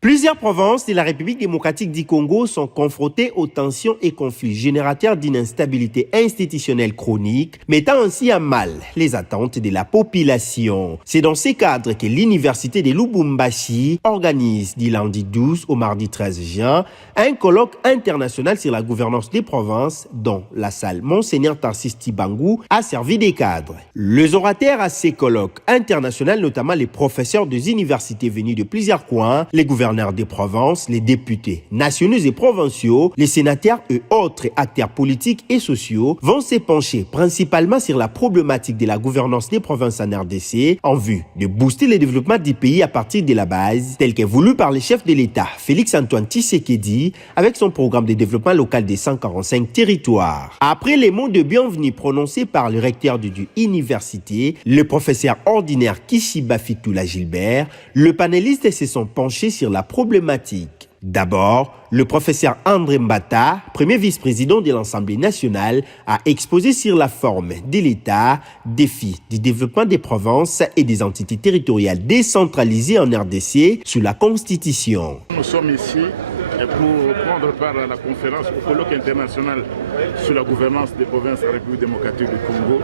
Plusieurs provinces de la République démocratique du Congo sont confrontées aux tensions et conflits générateurs d'une instabilité institutionnelle chronique, mettant ainsi à mal les attentes de la population. C'est dans ces cadres que l'Université de Lubumbashi organise du lundi 12 au mardi 13 juin un colloque international sur la gouvernance des provinces dont la salle Monseigneur Tarsis Tibangu a servi des cadres. Les orateurs à ces colloques internationaux, notamment les professeurs des universités venus de plusieurs coins, les gouverneurs des provinces, les députés nationaux et provinciaux, les sénateurs et autres acteurs politiques et sociaux vont se pencher principalement sur la problématique de la gouvernance des provinces en RDC en vue de booster le développement du pays à partir de la base, tel que voulu par le chef de l'État, Félix-Antoine Tshisekedi, avec son programme de développement local des 145 territoires. Après les mots de bienvenue prononcés par le recteur de l'université, le professeur ordinaire Kishiba Fitula Gilbert, le panéliste se sont penchés sur la problématique. D'abord, le professeur André Mbata, premier vice-président de l'Assemblée nationale, a exposé sur la forme de l'État, défis du développement des provinces et des entités territoriales décentralisées en RDC sous la Constitution. Nous sommes ici pour prendre part à la conférence au colloque international sur la gouvernance des provinces de la République démocratique du Congo,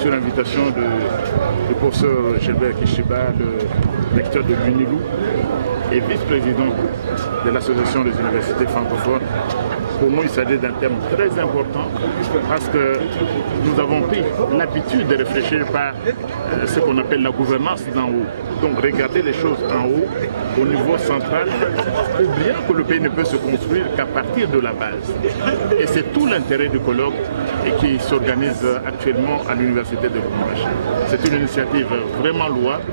sur l'invitation du professeur Gilbert Kishiba, le recteur de l'UNILU et vice-président de l'Association des universités francophones. Pour nous, il s'agit d'un thème très important parce que nous avons pris l'habitude de réfléchir par ce qu'on appelle la gouvernance d'en haut. Donc regarder les choses en haut, au niveau central, oubliant que le pays ne peut se construire qu'à partir de la base. Et c'est tout l'intérêt du colloque et qui s'organise actuellement à l'Université de Lubumbashi. C'est une initiative vraiment louable.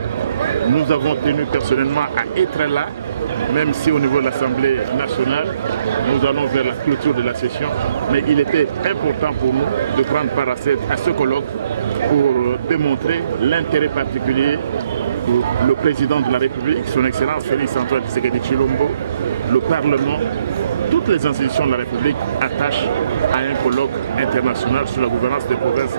Nous avons tenu personnellement à être là, même si au niveau de l'Assemblée nationale, nous allons vers la clôture de la session. Mais il était important pour nous de prendre part à ce colloque pour démontrer l'intérêt particulier pour le président de la République, son Excellence Félix-Antoine Tshisekedi Tshilombo, le Parlement, toutes les institutions de la République attachent à un colloque international sur la gouvernance des provinces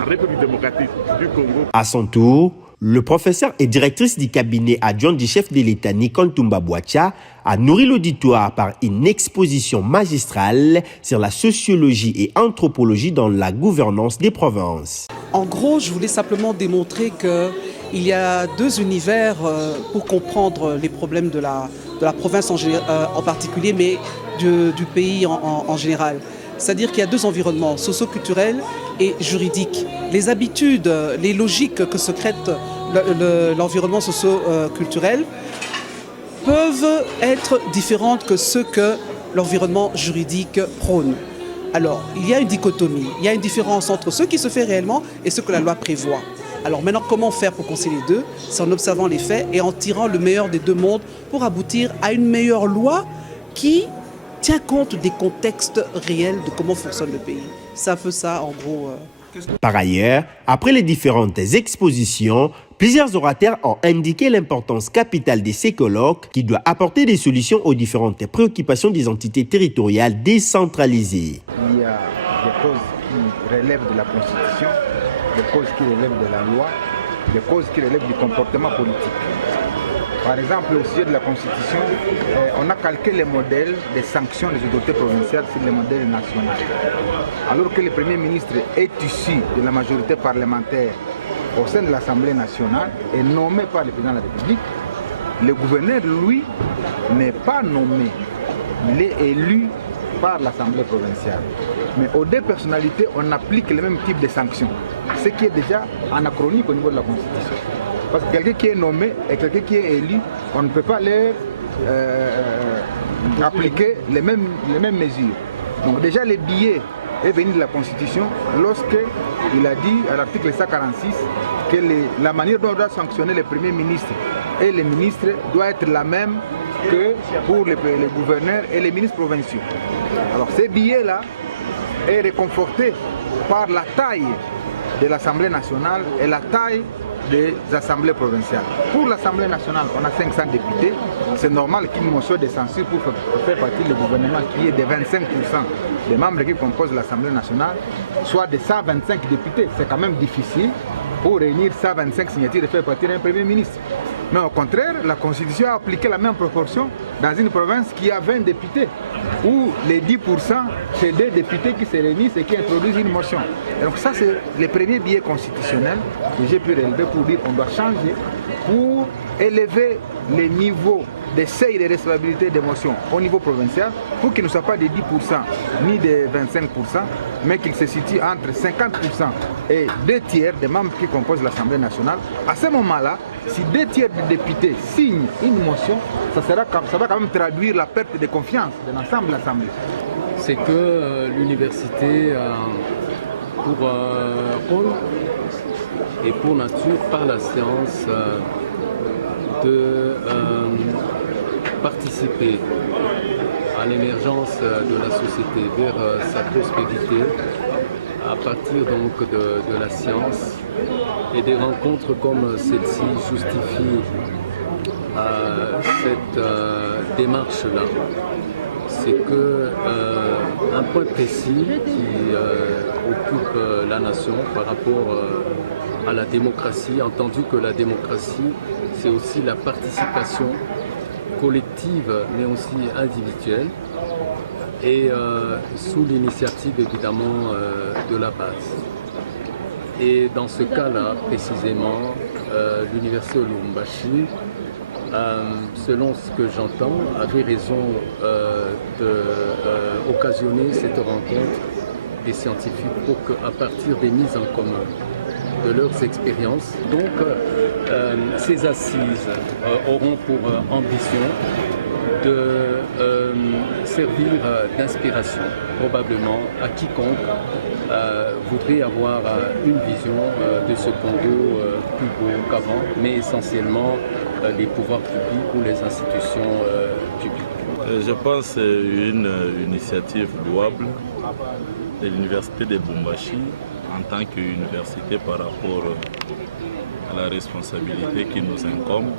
en République démocratique du Congo. À son tour, le professeur et directrice du cabinet adjoint du chef de l'État, Nicole Tumba-Boacha, a nourri l'auditoire par une exposition magistrale sur la sociologie et anthropologie dans la gouvernance des provinces. En gros, je voulais simplement démontrer qu'il y a deux univers pour comprendre les problèmes de la province en particulier, mais du pays en général. C'est-à-dire qu'il y a deux environnements, socio-culturels et juridiques. Les habitudes, les logiques que secrète l'environnement socio-culturel peuvent être différentes que ce que l'environnement juridique prône. Alors, il y a une dichotomie, il y a une différence entre ce qui se fait réellement et ce que la loi prévoit. Alors maintenant, comment faire pour concilier les deux? C'est en observant les faits et en tirant le meilleur des deux mondes pour aboutir à une meilleure loi qui tient compte des contextes réels de comment fonctionne le pays. C'est un peu ça, en gros. Par ailleurs, après les différentes expositions, plusieurs orateurs ont indiqué l'importance capitale de ces colloques qui doit apporter des solutions aux différentes préoccupations des entités territoriales décentralisées. Il y a des causes qui relèvent de la Constitution, des causes qui relèvent de la loi, des causes qui relèvent du comportement politique. Par exemple, au sujet de la Constitution, on a calqué les modèles des sanctions des autorités provinciales sur les modèles nationaux. Alors que le Premier ministre est issu de la majorité parlementaire au sein de l'Assemblée nationale et nommé par le président de la République, le gouverneur, lui, n'est pas nommé. Il est élu par l'Assemblée provinciale. Mais aux deux personnalités, on applique le même type de sanctions, ce qui est déjà anachronique au niveau de la Constitution. Parce que quelqu'un qui est nommé et quelqu'un qui est élu, on ne peut pas leur appliquer les mêmes mesures. Donc déjà, le biais est venu de la Constitution lorsqu'il a dit à l'article 146 que la manière dont on doit sanctionner le Premier ministre et les ministres doit être la même que pour les gouverneurs et les ministres provinciaux. Alors ce biais-là est réconforté par la taille de l'Assemblée nationale et la taille des assemblées provinciales. Pour l'Assemblée nationale, on a 500 députés. C'est normal qu'une motion de censure pour faire partie du gouvernement qui est de 25% des membres qui composent l'Assemblée nationale soit de 125 députés. C'est quand même difficile. pour réunir 125 signatures et faire partir un Premier ministre. Mais au contraire, la Constitution a appliqué la même proportion dans une province qui a 20 députés, où les 10%, c'est 2 députés qui se réunissent et qui introduisent une motion. Et donc ça, c'est le premier biais constitutionnel que j'ai pu relever pour dire qu'on doit changer pour élever les niveaux des seuils de recevabilité des motions au niveau provincial pour qu'il ne soit pas de 10% ni de 25%, mais qu'il se situe entre 50% et 2 tiers des membres qui composent l'Assemblée nationale. À ce moment-là, si 2 tiers des députés signent une motion, ça va quand même traduire la perte de confiance de l'ensemble de l'Assemblée. C'est que l'université a pour rôle et pour nature par la science de participer à l'émergence de la société vers sa prospérité à partir donc de la science, et des rencontres comme celle-ci justifient cette démarche-là. C'est qu'un point précis qui occupe la nation par rapport à la démocratie, entendu que la démocratie, c'est aussi la participation collective mais aussi individuelle, et sous l'initiative évidemment de la base. Et dans ce cas-là, précisément, l'Université de Lubumbashi, selon ce que j'entends, avait raison d'occasionner cette rencontre des scientifiques pour qu'à partir des mises en commun de leurs expériences, donc ces assises auront pour ambition de servir d'inspiration probablement à quiconque voudrait avoir une vision de ce Congo plus beau qu'avant, mais essentiellement les pouvoirs publics ou les institutions publiques. Je pense que c'est une initiative louable de l'Université de Lubumbashi en tant qu'université par rapport à la responsabilité qui nous incombe,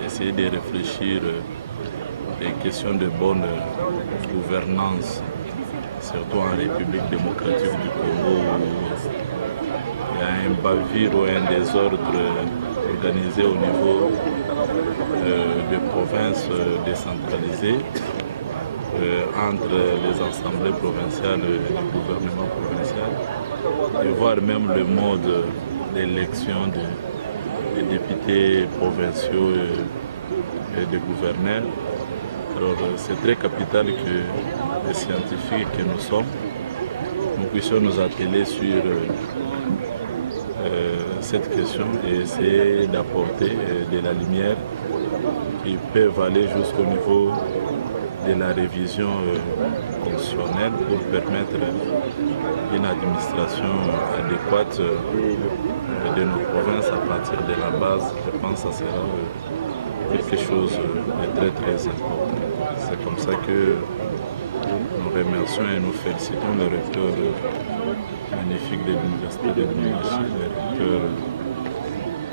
d'essayer de réfléchir des questions de bonne gouvernance, surtout en République démocratique du Congo, où il y a un bavure ou un désordre organisé au niveau de provinces décentralisées entre les assemblées provinciales et le gouvernement provincial, et voir même le mode d'élection des députés provinciaux et des gouverneurs. Alors c'est très capital que les scientifiques que nous sommes, nous puissions nous atteler sur cette question et essayer d'apporter de la lumière qui peut aller jusqu'au niveau de la révision constitutionnelle pour permettre une administration adéquate de nos provinces à partir de la base. Je pense que ça sera quelque chose de très très important. C'est comme ça que nous remercions et nous félicitons le recteur magnifique de l'Université de Lubumbashi, le recteur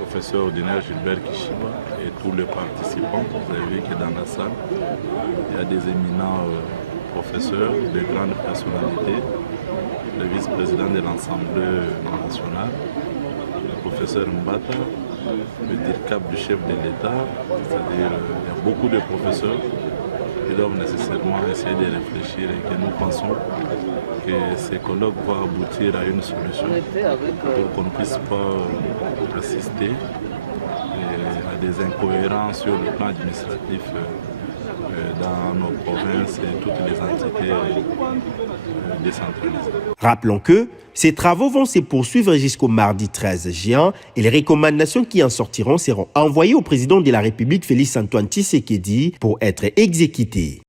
professeur ordinaire Gilbert Kishiba, et tous les participants. Vous avez vu que dans la salle, il y a des éminents professeurs, de grandes personnalités, le vice-président de l'Assemblée nationale, le professeur Mbata, le DIRCAP du chef de l'État, c'est-à-dire il y a beaucoup de professeurs qui doivent nécessairement essayer de réfléchir et que nous pensons que ces colloques vont aboutir à une solution pour qu'on ne puisse pas assister à des incohérences sur le plan administratif dans nos provinces et toutes les entités décentralisées. Rappelons que ces travaux vont se poursuivre jusqu'au mardi 13 juin et les recommandations qui en sortiront seront envoyées au président de la République Félix Antoine Tshisekedi pour être exécutées.